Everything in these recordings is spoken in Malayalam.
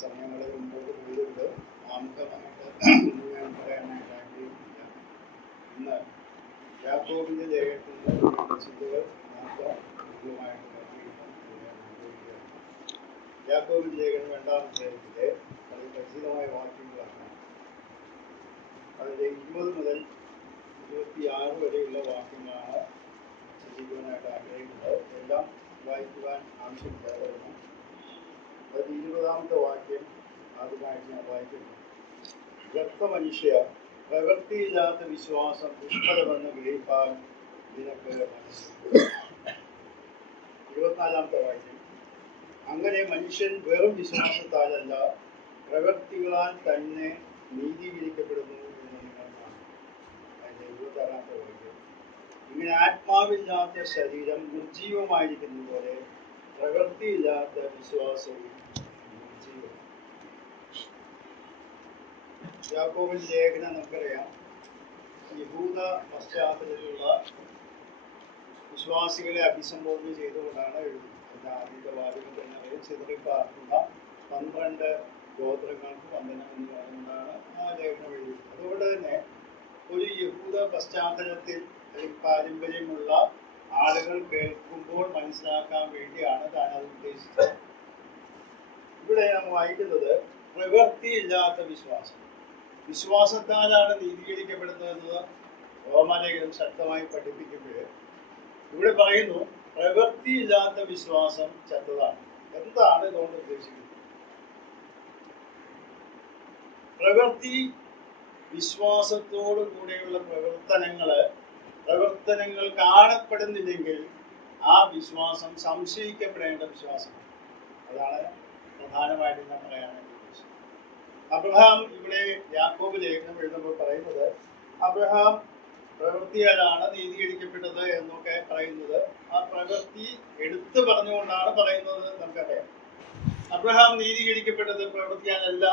സമയങ്ങളിൽ മുമ്പോട്ട് പോയതുകൊണ്ട് ആമുഖമായിട്ട് ഞാൻ പറയാനായിട്ട് ആഗ്രഹിക്കുന്നില്ല. ഇന്ന് യാക്കോബിന്റെ ലേഖനത്തിന്റെ ചിന്തകൾ മാത്രം മുഖ്യമായിട്ട് പരിശീലിക്കാൻ ആഗ്രഹിക്കുകയാണ്. യാക്കോബിന്റെ ലേഖനം 2-ാം അധ്യായത്തിലെ വളരെ പരിചിതമായ വാക്യങ്ങളാണ്. അതിന്റെ 20 മുതൽ 26 വരെയുള്ള വാക്യങ്ങളാണ് ചിന്തിക്കുവാനായിട്ട് ആഗ്രഹിക്കുന്നത്. എല്ലാം വായിക്കുവാൻ ആവശ്യമില്ലായിരുന്നു. അതിൽ 20-ാമത്തെ വാക്യം ആദ്യമായിട്ട് ഞാൻ വായിക്കുന്നു. മനുഷ്യ, പ്രവൃത്തിയില്ലാത്ത വിശ്വാസം ദുഷ്ഫലമെന്ന് ഗ്രഹിപ്പാൻ നിനക്ക് മനസ്സിലാക്കും. 24-ാമത്തെ വാക്യം. അങ്ങനെ മനുഷ്യൻ വെറും വിശ്വാസത്താലല്ല പ്രവൃത്തികളാൽ തന്നെ നീതീകരിക്കപ്പെടുന്നു എന്ന് നിങ്ങൾ കാണും. അതിന്റെ 26-ാമത്തെ വാക്യം. ഇങ്ങനെ ആത്മാവില്ലാത്ത ശരീരം നിർജീവമായിരിക്കുന്നത് പോലെ പ്രവൃത്തിയില്ലാത്ത വിശ്വാസവും നിർജീവം. യാക്കോബിന്റെ ലേഖനം നമുക്കറിയാം, യഹൂദ പശ്ചാത്തലത്തിലുള്ള വിശ്വാസികളെ അഭിസംബോധന ചെയ്തുകൊണ്ടാണ് എഴുതുന്നത്. അതിന്റെ ആദ്യത്തെ വാചകം തന്നെ ചിതറിപ്പാർക്കുന്ന 12 ഗോത്രങ്ങൾക്ക് വന്ദനം എന്ന് പറയുന്നതാണ് ആ ലേഖനം എഴുതുന്നത്. അതുകൊണ്ട് തന്നെ ഒരു യഹൂദ പശ്ചാത്തലത്തിൽ അല്ലെങ്കിൽ പാരമ്പര്യമുള്ള ആളുകൾ കേൾക്കുമ്പോൾ മനസ്സിലാക്കാൻ വേണ്ടിയാണ് താൻ അത് ഉദ്ദേശിച്ചത്. ഇവിടെ നാം വായിക്കുന്നത് പ്രവൃത്തിയില്ലാത്ത വിശ്വാസം. വിശ്വാസത്താലാണ് നീതീകരിക്കപ്പെടുന്നതെന്ന് റോമാലേഖനം ശക്തമായി പഠിപ്പിക്കുമ്പോൾ ഇവിടെ പറയുന്നു പ്രവൃത്തിയില്ലാത്ത വിശ്വാസം ചത്തതാണ്. എന്താണ് ഇതുകൊണ്ട് ഉദ്ദേശിക്കുന്നത്? പ്രവൃത്തി വിശ്വാസത്തോടു കൂടെയുള്ള പ്രവർത്തനങ്ങൾ കാണപ്പെടുന്നില്ലെങ്കിൽ ആ വിശ്വാസം സംശയിക്കപ്പെടേണ്ട വിശ്വാസമാണ്. അതാണ് പ്രധാനമായിട്ട് ഞാൻ പറയാനായിട്ട് ഉദ്ദേശിച്ചത്. അബ്രഹാം ഇവിടെ യാക്കോബ് ലേഖനം എഴുതുമ്പോൾ പറയുന്നത് അബ്രഹാം പ്രവൃത്തിയാലാണ് നീതീകരിക്കപ്പെട്ടത് എന്നൊക്കെ പറയുന്നത് ആ പ്രവൃത്തി എടുത്തു പറഞ്ഞുകൊണ്ടാണ് പറയുന്നത്. നമുക്കറിയാം അബ്രഹാം നീതീകരിക്കപ്പെട്ടത് പ്രവൃത്തിയാലല്ല.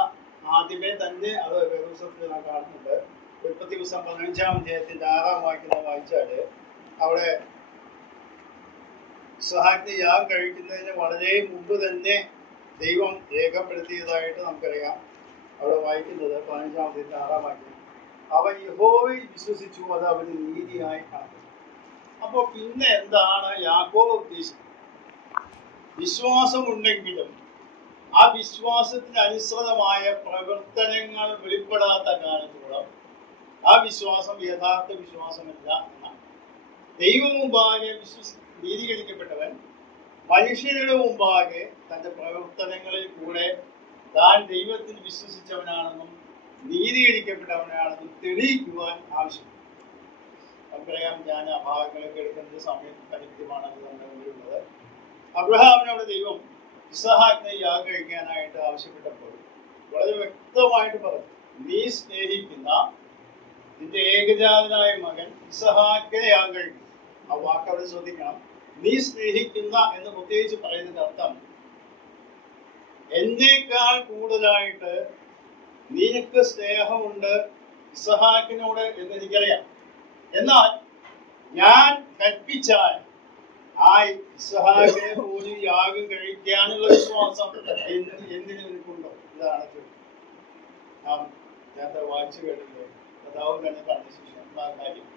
ആദ്യമേ തന്നെ അത് വേദപുസ്തകത്തിൽ നാം കാണുന്നുണ്ട്. ഉൽപ്പത്തി പുസ്തകം 15-ാം അധ്യായത്തിന്റെ 6-ാം വാക്യം വായിച്ചാല് അവിടെ ഇസ്ഹാക്കിനെ യാഗം കഴിക്കുന്നതിന് വളരെ മുമ്പ് തന്നെ ദൈവം രേഖപ്പെടുത്തിയതായിട്ട് നമുക്കറിയാം. അവിടെ വായിക്കുന്നത് 15-ാം അധ്യായത്തിന്റെ 6-ാം വാക്യം. അവൻ യഹോവയിൽ വിശ്വസിച്ചു, അത് അവന് നീതിയായി കണക്കാക്കി. അപ്പൊ പിന്നെ എന്താണ് യാക്കോബ് ഉദ്ദേശിക്കുന്നത്? വിശ്വാസമുണ്ടെങ്കിലും ആ വിശ്വാസത്തിന് അനുസൃതമായ പ്രവർത്തനങ്ങൾ വെളിപ്പെടാത്ത കാലത്തോളം ആ വിശ്വാസം യഥാർത്ഥ വിശ്വാസമല്ല എന്നാണ്. ദൈവം മുമ്പാകെ നീതീകരിക്കപ്പെട്ടവൻ മനുഷ്യരുടെ മുമ്പാകെ തന്റെ പ്രവർത്തനങ്ങളിൽ കൂടെ താൻ ദൈവത്തിൽ വിശ്വസിച്ചവനാണെന്നും നീതീകരിക്കപ്പെട്ടവനാണെന്നും തെളിയിക്കുവാൻ ആവശ്യമുണ്ട്. നമുക്കറിയാം, ഞാൻ ആ ഭാഗങ്ങളൊക്കെ എടുക്കുന്നത് സമയം പരിമിതമാണ്. അത് നമ്മുടെ മുമ്പിലുള്ളത്. അബ്രഹാമിനോട് ദൈവം ഇസ്ഹാക്കിനെ യാഗം കഴിക്കാനായിട്ട് ആവശ്യപ്പെട്ടപ്പോൾ വളരെ വ്യക്തമായിട്ട് പറഞ്ഞു, നീ സ്നേഹിക്കുന്ന നിന്റെ ഏകജാതനായ മകൻ ഇസ്ഹാക്കിനെ യാഗം കഴിക്കും. ആ വാക്ക് അവിടെ ശ്രദ്ധിക്കണം. നീ സ്നേഹിക്കുന്ന എന്ന് പ്രത്യേകിച്ച് പറയുന്നതിന്റെ അർത്ഥം എന്നേക്കാൾ കൂടുതലായിട്ട് നിനക്ക് സ്നേഹമുണ്ട് ഇസ്ഹാക്കിനോട് എന്ന് എനിക്കറിയാം. എന്നാൽ ഞാൻ കൽപ്പിച്ചാൽ ആ ഇസ്ഹാക്കിനെ പോലും യാഗം കഴിക്കാനുള്ള വിശ്വാസം എന്തിനു നിനക്കുണ്ടോ? ഇതാണ് നാം നേരത്തെ വായിച്ചു കേട്ടില്ലേ? കഥാവ് തന്നെ പറഞ്ഞ ശേഷം ആ കാര്യം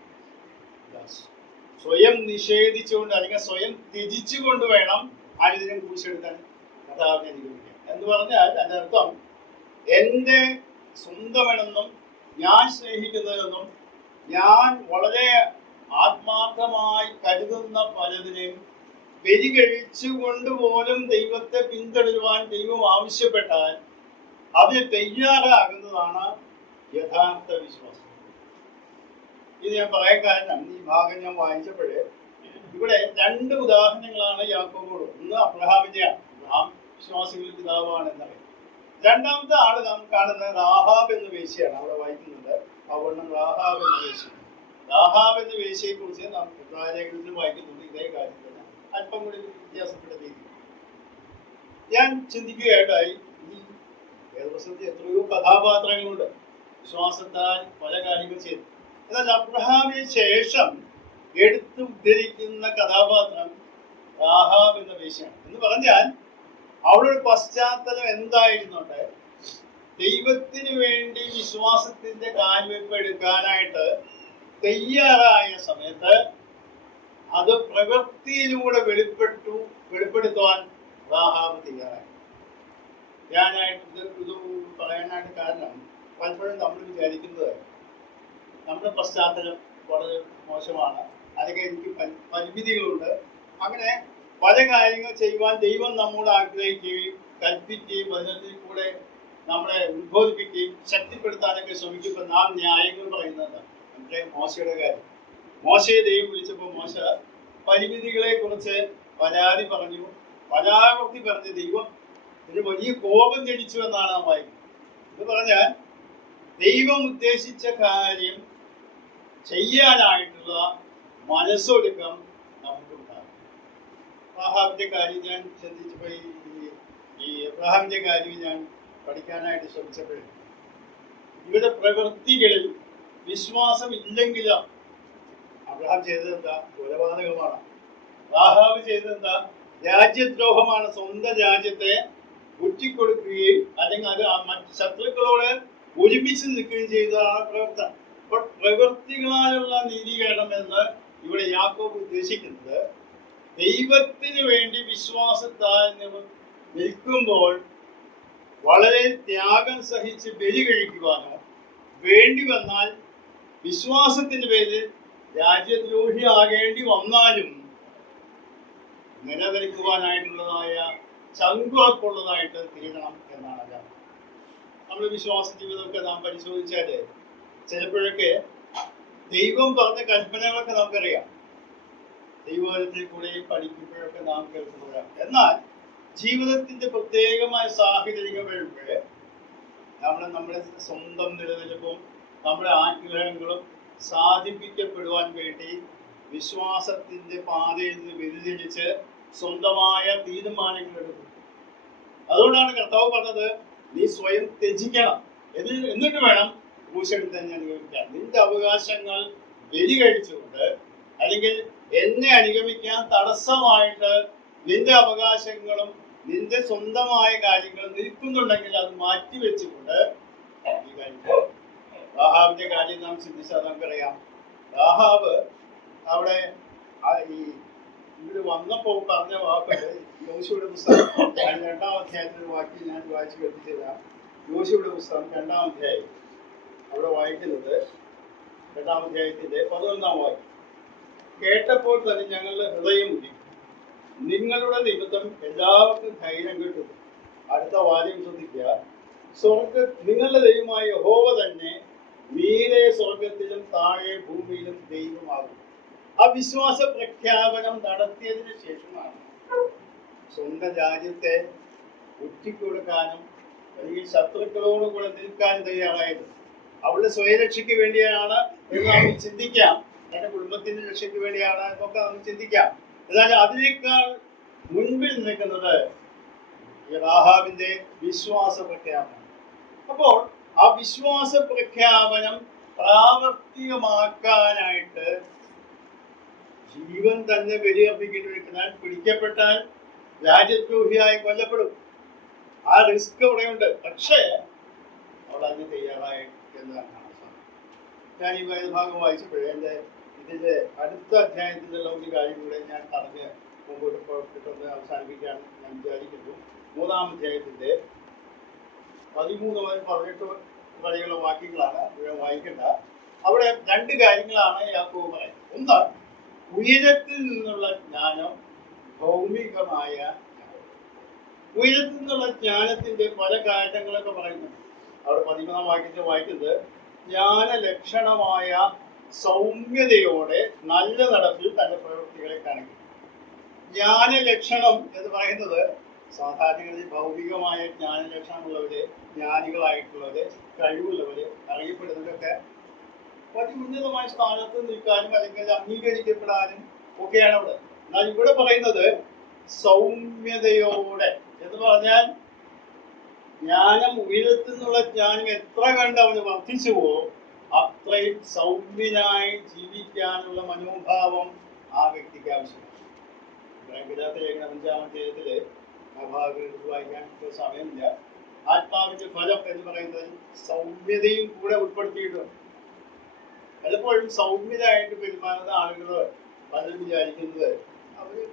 സ്വയം നിഷേധിച്ചുകൊണ്ട് അല്ലെങ്കിൽ സ്വയം ത്യജിച്ചുകൊണ്ട് വേണം ആയുധം കുറിച്ചെടുക്കാൻ കഥാവിനെ നിരൂപിക്കാൻ. എന്ന് പറഞ്ഞാൽ അതിന്റെ അർത്ഥം എന്റെ സ്വന്തമെന്നും ഞാൻ സ്നേഹിക്കുന്നതെന്നും ഞാൻ വളരെ ആത്മാർത്ഥമായി കരുതുന്ന പലതിനെയും ബലികഴിച്ചുകൊണ്ട് പോലും ദൈവത്തെ പിന്തുടരുവാൻ ദൈവം ആവശ്യപ്പെട്ടാൽ അതിന് തയ്യാറാകുന്നതാണ് യഥാർത്ഥ വിശ്വാസം. ഇത് ഞാൻ പറയാൻ കാരണം, ഈ ഭാഗം ഞാൻ വായിച്ചപ്പോഴേ ഇവിടെ 2 ഉദാഹരണങ്ങളാണ് യാക്കോബോട്. ഒന്ന് അബ്രഹാമിന്റെയാണ്. അബ്രഹാം വിശ്വാസികളുടെ പിതാവാണ് എന്നറിയാം. രണ്ടാമത്തെ ആള് നാം കാണുന്നത് റാഹാബ് എന്ന വേശ്യയാണ്. അവിടെ വായിക്കുന്നുണ്ട് അവണ്ണം റാഹാബ് എന്ന വേശ്യ. റാഹാബ് എന്ന വേശ്യയെ കുറിച്ച് നാം ലേഖനത്തിൽ വായിക്കുന്നുണ്ട്. ഇതേ കാര്യം തന്നെ അല്പം കൂടി വ്യത്യാസപ്പെട്ട രീതി. ഞാൻ ചിന്തിക്കുകയായിട്ടായി, ഈ വേദപുസ്തകത്തിൽ എത്രയോ കഥാപാത്രങ്ങളുണ്ട് വിശ്വാസത്താൽ പല കാര്യങ്ങൾ ചെയ്തു. എന്നാൽ അബ്രഹാമിന് ശേഷം എടുത്ത് ഉദ്ധരിക്കുന്ന കഥാപാത്രം രാഹാബ് എന്ന വേശ്യയാണ്. എന്ന് പറഞ്ഞാൽ അവളുടെ പശ്ചാത്തലം എന്തായിരുന്നുണ്ട്? ദൈവത്തിന് വേണ്ടി വിശ്വാസത്തിന്റെ കാൽവെപ്പ് എടുക്കാനായിട്ട് തയ്യാറായ സമയത്ത് അത് പ്രവൃത്തിയിലൂടെ വെളിപ്പെടുത്തുവാൻ രാഹാബ് തയ്യാറായി. ഞാനായിട്ട് ഇത് പറയാനായിട്ട് കാരണം, പലപ്പോഴും നമ്മൾ വിചാരിക്കുന്നത് നമ്മുടെ പശ്ചാത്തലം വളരെ മോശമാണ്, അല്ലെങ്കിൽ എനിക്ക് പരിമിതികളുണ്ട്, അങ്ങനെ പല കാര്യങ്ങൾ ചെയ്യുവാൻ ദൈവം നമ്മോട് ആഗ്രഹിക്കുകയും കൽപ്പിക്കുകയും വചനത്തിൽ കൂടെ നമ്മളെ ഉദ്ബോധിപ്പിക്കുകയും ശക്തിപ്പെടുത്താനൊക്കെ ശ്രമിക്കുമ്പോൾ നാം ന്യായങ്ങൾ പറയുന്നത് നമ്മുടെ മോശയുടെ കാര്യം. മോശയെ ദൈവം വിളിച്ചപ്പോൾ മോശ പരിമിതികളെ കുറിച്ച് പരാതി പറഞ്ഞു, പരാവർത്തി പറഞ്ഞ് ദൈവം ഒരു വലിയ കോപം ജനിച്ചു എന്നാണ് നാം വായിക്കുന്നത്. എന്ന് പറഞ്ഞാൽ ദൈവം ഉദ്ദേശിച്ച കാര്യം ചെയ്യാനായിട്ടുള്ള മനസ്സൊരുക്കം നമുക്കുണ്ടാകും. അബ്രഹാമിന്റെ കാര്യം ഞാൻ ചിന്തിച്ചപ്പോൾ ഈ അബ്രഹാമിന്റെ കാര്യം ഞാൻ പഠിക്കാനായിട്ട് ശ്രമിച്ചപ്പോൾ ഇവരുടെ പ്രവൃത്തികളിൽ വിശ്വാസം ഇല്ലെങ്കിലും അബ്രഹാം ചെയ്തതെന്താ? കൊലപാതകമാണ്. രാഹാബ് ചെയ്തതെന്താ? രാജ്യദ്രോഹമാണ്. സ്വന്തം രാജ്യത്തെ ഒറ്റിക്കൊടുക്കുകയും അല്ലെങ്കിൽ അത് മറ്റ് ശത്രുക്കളോട് ഒരുമിച്ച് നിൽക്കുകയും ചെയ്തതാണ് പ്രവർത്തനം. അപ്പോൾ പ്രവൃത്തികളാലുള്ള നീതീകരണം എന്ന് ഇവിടെ യാക്കോബ് ഉദ്ദേശിക്കുന്നത് ദൈവത്തിന് വേണ്ടി വിശ്വാസത്താൽ നിൽക്കുമ്പോൾ വളരെ ത്യാഗം സഹിച്ച് ബലി കഴിക്കുവാനോ, വേണ്ടി വന്നാൽ വിശ്വാസത്തിന്റെ പേരിൽ രാജ്യദ്രോഹിയാകേണ്ടി വന്നാലും നിലനിൽക്കുവാനായിട്ടുള്ളതായ ചങ്കുറപ്പുള്ളതായിട്ട് തീരണം എന്നാണ് അതാണ്. നമ്മുടെ വിശ്വാസ ജീവിതമൊക്കെ നാം പരിശോധിച്ചാല് ചിലപ്പോഴൊക്കെ ദൈവം പറഞ്ഞ കൽപ്പനകളൊക്കെ നമുക്കറിയാം, ദൈവത്തിൽ കൂടെ പഠിക്കുമ്പോഴൊക്കെ നാം കേൾക്കുന്നവരാണ്. എന്നാൽ ജീവിതത്തിന്റെ പ്രത്യേകമായ സാഹചര്യങ്ങൾ വരുമ്പോൾ നമ്മുടെ സ്വന്തം നിലനിൽപ്പും നമ്മുടെ ആഗ്രഹങ്ങളും സാധിപ്പിക്കപ്പെടുവാൻ വേണ്ടി വിശ്വാസത്തിന്റെ പാതയിൽ നിന്ന് വ്യതിചലിച്ച് സ്വന്തമായ തീരുമാനങ്ങൾ എടുക്കും. അതുകൊണ്ടാണ് കർത്താവ് പറഞ്ഞത്, നീ സ്വയം ത്യജിക്കണം, എന്നിട്ട് വേണം ക്രൂശെടുത്ത് തന്നെ അനുഗമിക്കാൻ. നിന്റെ അവകാശങ്ങൾ ബലി കഴിച്ചുകൊണ്ട് അല്ലെങ്കിൽ എന്നെ അനുഗമിക്കാൻ തടസ്സമായിട്ട് നിന്റെ അവകാശങ്ങളും നിന്റെ സ്വന്തമായ കാര്യങ്ങൾ നിൽക്കുന്നുണ്ടെങ്കിൽ അത് മാറ്റിവെച്ചുകൊണ്ട് ഈ കാര്യം. രാഹാബിന്റെ കാര്യം നാം ചിന്തിച്ചാൽ നമുക്കറിയാം. രാഹാബ് അവിടെ ഈ ഇവിടെ വന്നപ്പോ പറഞ്ഞ വാക്കുകൾ യോശുവയുടെ പുസ്തകം 2-ാം അധ്യായത്തിന്റെ വാക്യം ഞാൻ വായിച്ചു കേൾപ്പിച്ചതാണ്. യോശുവയുടെ പുസ്തകം 2-ാം അധ്യായം അവിടെ വായിക്കുന്നത് 2-ാം അധ്യായത്തിന്റെ 11-ാം വാക്യം. കേട്ടപ്പോൾ തന്നെ ഞങ്ങളുടെ ഹൃദയം ഉരുകി, നിങ്ങളുടെ നിമിത്തം എല്ലാവർക്കും ധൈര്യം കിട്ടും. അടുത്ത വാചകം ശ്രദ്ധിക്കുക, നിങ്ങളുടെ ദൈവമായ യഹോവ തന്നെ മീതെ സ്വർഗത്തിലും താഴെ ഭൂമിയിലും ദൈവമാകും. ആ വിശ്വാസ പ്രഖ്യാപനം നടത്തിയതിനു ശേഷമാണ് സ്വന്തം രാജ്യത്തെ ഒറ്റിക്കൊടുക്കാനും അല്ലെങ്കിൽ ശത്രുക്കളോട് കൂടെ നിൽക്കാൻ തയ്യാറായത്. അവളുടെ സ്വയരക്ഷയ്ക്ക് വേണ്ടിയാണ് എന്ന് നമുക്ക് ചിന്തിക്കാം, എന്റെ കുടുംബത്തിന്റെ രക്ഷയ്ക്ക് വേണ്ടിയാണ് എന്നൊക്കെ നമുക്ക് ചിന്തിക്കാം. എന്നാൽ അതിനേക്കാൾ മുൻപിൽ നിൽക്കുന്നത് രാഹാബിന്റെ വിശ്വാസ പ്രഖ്യാപനം. അപ്പോൾ ആ വിശ്വാസ പ്രഖ്യാപനം പ്രാവർത്തികമാക്കാനായിട്ട് ജീവൻ തന്നെ ബലിയർപ്പിക്കേണ്ടിയിരിക്കുന്നാൽ പിടിക്കപ്പെട്ടാൽ രാജ്യദ്രോഹിയായി കൊല്ലപ്പെടും. ആ റിസ്ക് അവിടെയുണ്ട്. പക്ഷേ അവിടെ അതിന് തയ്യാറായി എന്നതാണ്. ഞാൻ ഈ ഭാഗം വായിച്ചപ്പോഴേ ഇതിന്റെ അടുത്ത അധ്യായത്തിലുള്ള ഒരു കാര്യം കൂടെ ഞാൻ പറഞ്ഞ് മുമ്പോട്ട് പെട്ടെന്ന് അവസാനിപ്പിക്കാൻ ഞാൻ വിചാരിക്കുന്നു. 3-ാം അധ്യായത്തിന്റെ 13-18 വരെയുള്ള വാക്യങ്ങളാണ് വായിക്കേണ്ട. അവിടെ 2 കാര്യങ്ങളാണ് യാക്കോബ് പറയുന്നത്. ഒന്ന്, ഉയരത്തിൽ നിന്നുള്ള ജ്ഞാനം, ഭൗമികമായ ഉയരത്തിൽ നിന്നുള്ള ജ്ഞാനത്തിന്റെ പല കാര്യങ്ങളൊക്കെ പറയുന്നുണ്ട്. അവിടെ 13-ാം വാക്യത്തിൽ വായിക്കുന്നത്, ജ്ഞാന ലക്ഷണമായ സൗമ്യതയോടെ നല്ല നടപ്പിൽ തന്റെ പ്രവൃത്തികളെ കാണിക്കും. ജ്ഞാനലക്ഷണം എന്ന് പറയുന്നത് സാധാരണഗതിയിൽ ഭൗതികമായ ജ്ഞാനലക്ഷണമുള്ളവര്, ജ്ഞാനികളായിട്ടുള്ളവര്, കഴിവുള്ളവര്, അറിയപ്പെടുന്നവരൊക്കെ ഉന്നതമായ സ്ഥാനത്ത് നിൽക്കാനും അല്ലെങ്കിൽ അംഗീകരിക്കപ്പെടാനും ഒക്കെയാണ് അവിടെ. എന്നാൽ ഇവിടെ പറയുന്നത് സൗമ്യതയോടെ എന്ന് പറഞ്ഞാൽ ജ്ഞാനം, ഉയരത്തിൽ നിന്നുള്ള ജ്ഞാനം എത്ര കണ്ട് അവന് വർദ്ധിച്ചുവോ അത്രയും സൗമ്യനായി ജീവിക്കാനുള്ള മനോഭാവം ആ വ്യക്തിക്ക് ആവശ്യമാണ്. ഗലാത്യ ലേഖനം 5-ാം അധ്യായത്തില് ആ ഭാഗം എടുത്ത് വായിക്കാൻ ഇപ്പോൾ സമയമില്ല. ആത്മാവിന്റെ ഫലം എന്ന് പറയുന്നത് സൗമ്യതയും കൂടെ ഉൾപ്പെടുത്തിയിട്ടുണ്ട്. പലപ്പോഴും സൗമ്യതയായിട്ട് പെരുമാറുന്ന ആളുകൾ പലരും വിചാരിക്കുന്നത് അവര്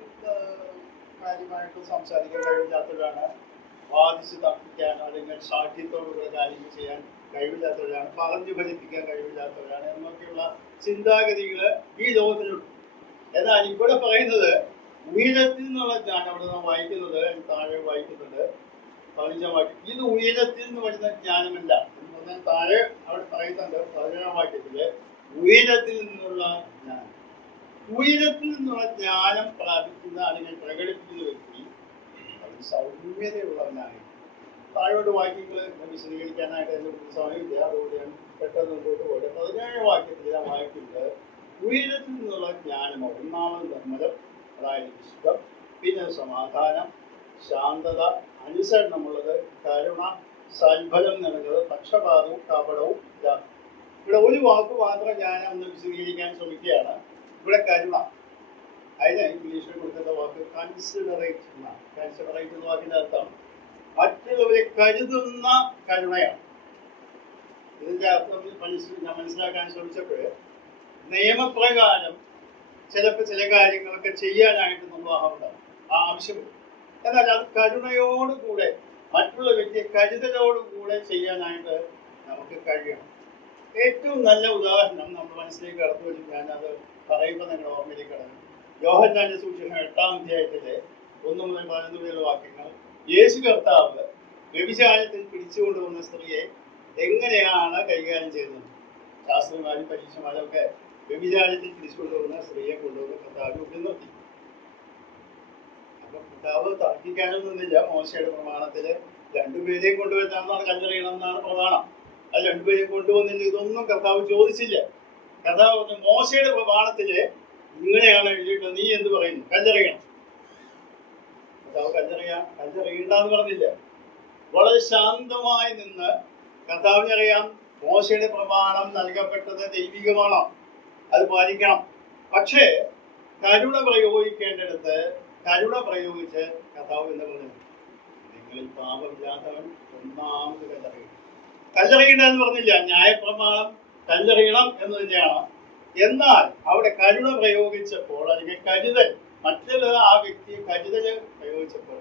കാര്യമായിട്ട് സംസാരിക്കാൻ കഴിവില്ലാത്തവരാണ്, വാദിച്ച് തർക്കിക്കാൻ അല്ലെങ്കിൽ സാക്ഷ്യത്തോടുകൂടെ കാര്യങ്ങൾ ചെയ്യാൻ കഴിവില്ലാത്തവരാണ്, പറഞ്ഞു ഫലിപ്പിക്കാൻ കഴിവില്ലാത്തവരാണ് എന്നൊക്കെയുള്ള ചിന്താഗതികൾ ഈ ലോകത്തിലുണ്ട്. എന്നാൽ ഇവിടെ പറയുന്നത് ഉയരത്തിൽ നിന്നുള്ള ജ്ഞാനം. അവിടെ നാം വായിക്കുന്നത് താഴെ വായിക്കുന്നുണ്ട് 15-ാം വാക്യം, ഇത് ഉയരത്തിൽ നിന്ന് വരുന്ന ജ്ഞാനമല്ല എന്ന് പറഞ്ഞാൽ താഴെ അവിടെ പറയുന്നുണ്ട് 15-ാം വാക്യത്തില് ഉയരത്തിൽ നിന്നുള്ള ജ്ഞാനം. ഉയരത്തിൽ നിന്നുള്ള ജ്ഞാനം പ്രാപിക്കുന്ന അല്ലെങ്കിൽ പ്രകടിപ്പിക്കുന്ന വ്യക്തി അത് സൗമ്യതയുള്ളവനായി. താഴോട്ട് വാക്യങ്ങൾ വിശദീകരിക്കാനായിട്ട് എൻ്റെ സമയമില്ല, അതുകൊണ്ട് ഞാൻ പെട്ടെന്ന് മുമ്പോട്ട് പോയിട്ട് 15-ാം വാക്യത്തിൽ ഞാൻ വായിക്കുന്നത് ഉയരത്തിൽ നിന്നുള്ള ജ്ഞാനമോ ഒന്നാമത് നിർമ്മലം, അതായത് വിശുദ്ധം, പിന്നെ സമാധാനം, ശാന്തത, അനുസരണമുള്ളത്, കരുണ, സൽഫലം നിറഞ്ഞത്, പക്ഷപാതവും കപടവും ഇല്ല. ഇവിടെ ഒരു വാക്ക് മാത്രം ഞാൻ ഒന്ന് വിശദീകരിക്കാൻ ശ്രമിക്കുകയാണ്. ഇവിടെ കരുണ, അതിന് ഇംഗ്ലീഷിൽ കൊടുക്കുന്ന വാക്ക് കൺസിഡറേറ്റ് എന്നാണ്. കൺസിഡറേറ്റ് എന്ന വാക്കിന്റെ അർത്ഥം മറ്റുള്ളവരെ കരുതുന്ന കരുണയാണ്. ഇതിന്റെ അർത്ഥം ഞാൻ മനസ്സിലാക്കാൻ ശ്രമിച്ചപ്പോൾ നിയമപ്രകാരം ചിലപ്പോൾ ചില കാര്യങ്ങളൊക്കെ ചെയ്യാനായിട്ട് നിർവാഹമുണ്ടാകും, ആ ആവശ്യമുണ്ട്. എന്നാൽ അത് കരുണയോടുകൂടെ മറ്റുള്ള വ്യക്തിയെ കരുതലോടുകൂടെ ചെയ്യാനായിട്ട് നമുക്ക് കഴിയണം. ഏറ്റവും നല്ല ഉദാഹരണം നമ്മുടെ മനസ്സിലേക്ക് കടന്നു വരും. ഞാനത് പറയുമ്പോൾ നിങ്ങളുടെ ഓർമ്മയിലേക്ക് കടന്നു. യോഹന്നാന്റെ സുവിശേഷം 8-ാം അധ്യായത്തിലെ 1 മുതൽ 11 വരെയുള്ള വാക്യങ്ങൾ. യേശു കർത്താവ് വ്യഭിചാരത്തിൽ പിടിച്ചുകൊണ്ടുവന്ന സ്ത്രീയെ എങ്ങനെയാണ് കൈകാര്യം ചെയ്യുന്നത്? ശാസ്ത്രിമാരും പരീക്ഷമാരും ഒക്കെ വ്യഭിചാരത്തിൽ പിടിച്ചുകൊണ്ടുവന്ന സ്ത്രീയെ കൊണ്ടുവന്ന് കർത്താവ് മുമ്പിൽ നിർത്തി. അപ്പൊ കർത്താവ് തർക്കിക്കാനൊന്നുമില്ല. മോശയുടെ പ്രമാണത്തില് രണ്ടുപേരെയും കൊണ്ടുവരുന്നതാണ് കല്ലെറിയണം എന്നാണ് പ്രമാണം. അത് രണ്ടുപേരെയും കൊണ്ടുവന്നില്ല, ഇതൊന്നും കർത്താവ് ചോദിച്ചില്ല. കർത്താവ് പറഞ്ഞു മോശയുടെ പ്രമാണത്തില് ഇങ്ങനെയാണ് എഴുതിയിട്ടുള്ളത്, നീ എന്ത് പറയുന്നു? കല്ലെറിയണം. കർത്താവ് കല്ലെറിയണ്ടെന്ന് പറഞ്ഞില്ല. വളരെ ശാന്തമായി നിന്ന് കർത്താവിനറിയാം മോശയുടെ പ്രമാണം നൽകപ്പെട്ടത് ദൈവികമാണ്, അത് പാലിക്കണം. പക്ഷേ കരുണ പ്രയോഗിക്കേണ്ടടുത്ത് കരുണ പ്രയോഗിച്ച് കർത്താവ് എന്ന് പറഞ്ഞു, നിങ്ങളിൽ പാപമില്ലാത്തവൻ ഒന്നാമത് കല്ലെറിയണ്ടെന്ന് പറഞ്ഞില്ല. ന്യായപ്രമാണം കല്ലെറിയണം എന്ന് തന്നെയാണ്. എന്നാൽ അവിടെ കരുണ പ്രയോഗിച്ചപ്പോൾ അല്ലെങ്കിൽ കരുതൽ, മറ്റുള്ള ആ വ്യക്തി കരുതൽ പ്രയോഗിച്ചപ്പോൾ,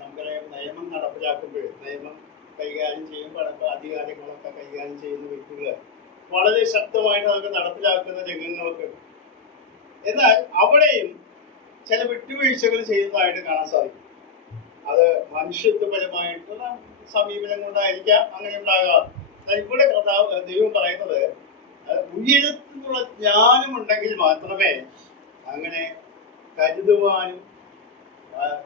നമുക്കറിയാം നിയമം നടപ്പിലാക്കുമ്പോൾ, നിയമം കൈകാര്യം ചെയ്യുമ്പോൾ അധികാരങ്ങളൊക്കെ കൈകാര്യം ചെയ്യുന്ന വ്യക്തികൾ വളരെ ശക്തമായിട്ട് അതൊക്കെ നടപ്പിലാക്കുന്ന രംഗങ്ങളൊക്കെ ഉണ്ട്. എന്നാൽ അവിടെയും ചില വിട്ടുവീഴ്ചകൾ ചെയ്യുന്നതായിട്ട് കാണാൻ സാധിക്കും. അത് മനുഷ്യത്വപരമായിട്ടുള്ള സമീപനം കൊണ്ടായിരിക്കാം അങ്ങനെ ഉണ്ടാകാം. ഇവിടെ ദൈവം പറയുന്നത് ഉയരത്തിനുള്ള ജ്ഞാനമുണ്ടെങ്കിൽ മാത്രമേ അങ്ങനെ കരുതുവാനും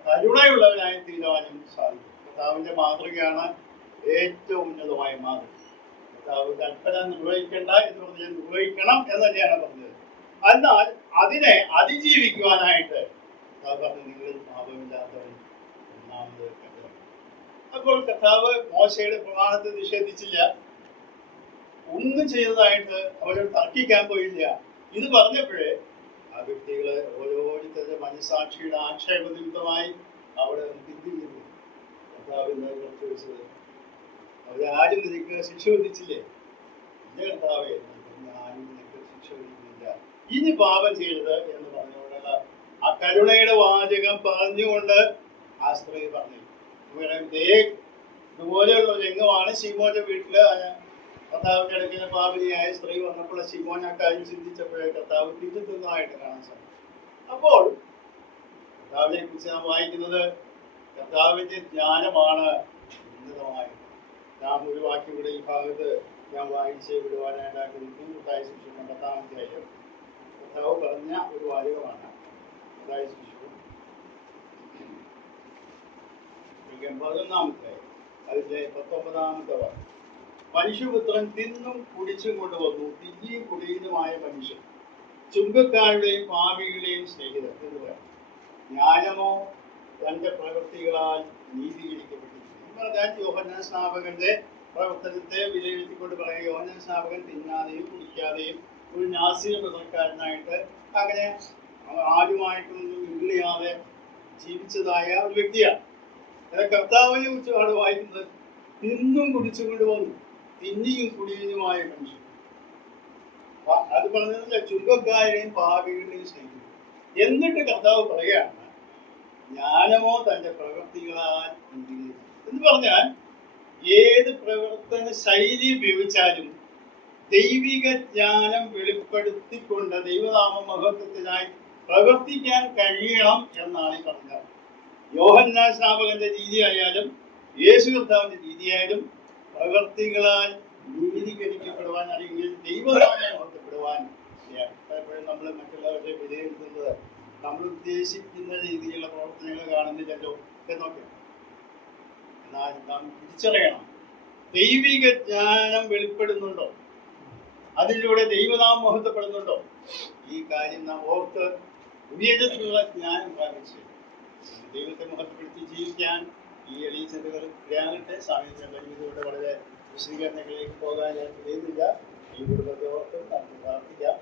കരുണയുള്ളവനായി തീരുവാനും സാധിക്കും. കർത്താവിന്റെ മാതൃകയാണ് ഏറ്റവും ഉന്നതമായ മാതൃക. കർത്താവ് കൽപ്പന നിർവഹിക്കേണ്ട എന്ന് പറഞ്ഞാൽ നിർവഹിക്കണം എന്ന് തന്നെയാണ് പറഞ്ഞത്. എന്നാൽ അതിനെ അതിജീവിക്കുവാനായിട്ട് കർത്താവ് പറഞ്ഞു, നിങ്ങളിൽ പാപമില്ലാത്തവൻ ഒന്നാമത് കരുതണം. അപ്പോൾ കർത്താവ് മോശയുടെ പ്രമാണത്തെ നിഷേധിച്ചില്ല, ഒന്നും ചെയ്തതായിട്ട് അവരോട് തർക്കിക്കാൻ പോയില്ല. ഇത് പറഞ്ഞപ്പോഴേ ആ വ്യക്തികള് ഓരോരുത്തരുടെ മനസാക്ഷിയുടെ ആക്ഷേപ നിമിത്തമായി അവിടെ പിന്തിരിഞ്ഞു. കർത്താവ് എന്താ ചോദിച്ചത്? അവരാരും നിനക്ക് ശിക്ഷ വിധിച്ചില്ലേ? ഇല്ല കർത്താവേ, ആരും നിനക്ക് ശിക്ഷ വിധിക്കുന്നില്ല, ഇനി പാപം ചെയ്യരുത് എന്ന് പറഞ്ഞുകൊണ്ടുള്ള ആ കരുണയുടെ വാചകം പറഞ്ഞുകൊണ്ട് ആ സ്ത്രീ പറഞ്ഞു. ഇതുപോലെയുള്ള രംഗമാണ് ശിമോന്റെ വീട്ടില് കർത്താവിന്റെ അടുക്കലെ പാപിനിയായ സ്ത്രീ വന്നപ്പോൾ ശിമോൻ ആ കാര്യം ചിന്തിച്ചപ്പോഴേ കർത്താവ് തിരുത്തുന്നതായിട്ട് കാണാൻ സാധിക്കും. അപ്പോൾ കർത്താവിനെ കുറിച്ച് നാം വായിക്കുന്നത് കർത്താവിന്റെ ജ്ഞാനമാണ് ഉന്നതമായത്. നാം ഒരു വാക്യം കൂടെ ഈ ഭാഗത്ത് ഞാൻ വായിച്ച് വിടുവാനായിട്ട് ആഗ്രഹിക്കുന്നു. മത്തായി സുവിശേഷം 10-ാം അധ്യായം കർത്താവ് പറഞ്ഞ ഒരു വാചകമാണ്. മത്തായി സുവിശേഷം 11-ാം അധ്യായം അതിന്റെ 19-ാമത്തെ വാക്യം. മനുഷ്യപുത്രൻ തിന്നും കുടിച്ചും കൊണ്ടുവന്നു തിരിയും കുടിയുന്നുമായ മനുഷ്യൻ, ചുങ്കക്കാരുടെയും പാപികളുടെയും സ്നേഹിതൻ എന്ന് പറയാം. ജ്ഞാനമോ തന്റെ പ്രവൃത്തികളാൽ നീതീകരിക്കപ്പെട്ടിരിക്കുന്നു. പറഞ്ഞാൽ യോഹന്നാൻ സ്നാപകന്റെ പ്രവർത്തനത്തെ വിലയിരുത്തിക്കൊണ്ട് പറയാം, യോഹന്നാൻ സ്നാപകൻ തിന്നാതെയും കുടിക്കാതെയും ഒരു നാസീർ പിതൃക്കാരനായിട്ട് അങ്ങനെ ആരുമായിട്ടൊന്നും ഇല്ലാതെ ജീവിച്ചതായ ഒരു വ്യക്തിയാണ്. കർത്താവിനെ കുറിച്ചാണ് വായിക്കുന്നത്, തിന്നും കുടിച്ചുകൊണ്ട് വന്നു തിന്നിയും കുടിയനുമായ മനുഷ്യൻ. അത് പറഞ്ഞതില്ല, ചുങ്കക്കാരെയും പാപികളെയും സ്നേഹിക്കുന്നു. എന്നിട്ട് കർത്താവ് പറയുകയാണ്, ജ്ഞാനമോ തന്റെ പ്രവൃത്തികളാൽ എന്ന് പറഞ്ഞാൽ ഏത് പ്രവർത്തന ശൈലി ഉപയോഗിച്ചാലും ദൈവിക ജ്ഞാനം വെളിപ്പെടുത്തിക്കൊണ്ട് ദൈവനാമ മഹത്വത്തിനായി പ്രവർത്തിക്കാൻ കഴിയണം എന്നാണ് ഈ പറഞ്ഞത്. യോഹന്നാൻ സ്നാപകന്റെ രീതിയായാലും യേശു കർത്താവിന്റെ രീതിയായാലും പ്രവർത്തികളാൽ നീതീകരിക്കപ്പെടുവാൻ, അല്ലെങ്കിൽ ദൈവനാമം മഹത്വപ്പെടുവാൻ പലപ്പോഴും നമ്മൾ മറ്റുള്ളവരെ വിലയിരുത്തുന്നത് നമ്മൾ ഉദ്ദേശിക്കുന്ന രീതിയിലുള്ള പ്രവർത്തനങ്ങൾ കാണുന്നില്ലല്ലോ എന്നൊക്കെ. എന്നാൽ നാം തിരിച്ചറിയണം, ദൈവിക ജ്ഞാനം വെളിപ്പെടുന്നുണ്ടോ, അതിലൂടെ ദൈവനാമം മഹത്വപ്പെടുന്നുണ്ടോ? ഈ കാര്യം നാം ഓർത്ത് ഉയരത്തിലുള്ള ജ്ഞാനം പ്രാപിച്ച് ദൈവത്തെ മഹത്വപ്പെടുത്തി ജീവിക്കാൻ ഈ എളിയ ചിന്തകൾ ഇടയാകട്ടെ. സാമൂഹ്യ പരിമിതിയോടെ വളരെ വിശദീകരണങ്ങളിലേക്ക് പോകാൻ ഞാൻ കഴിയുന്നില്ല. ഈ കുടുംബത്തെ ഓർത്ത് നമുക്ക് പ്രാർത്ഥിക്കാം.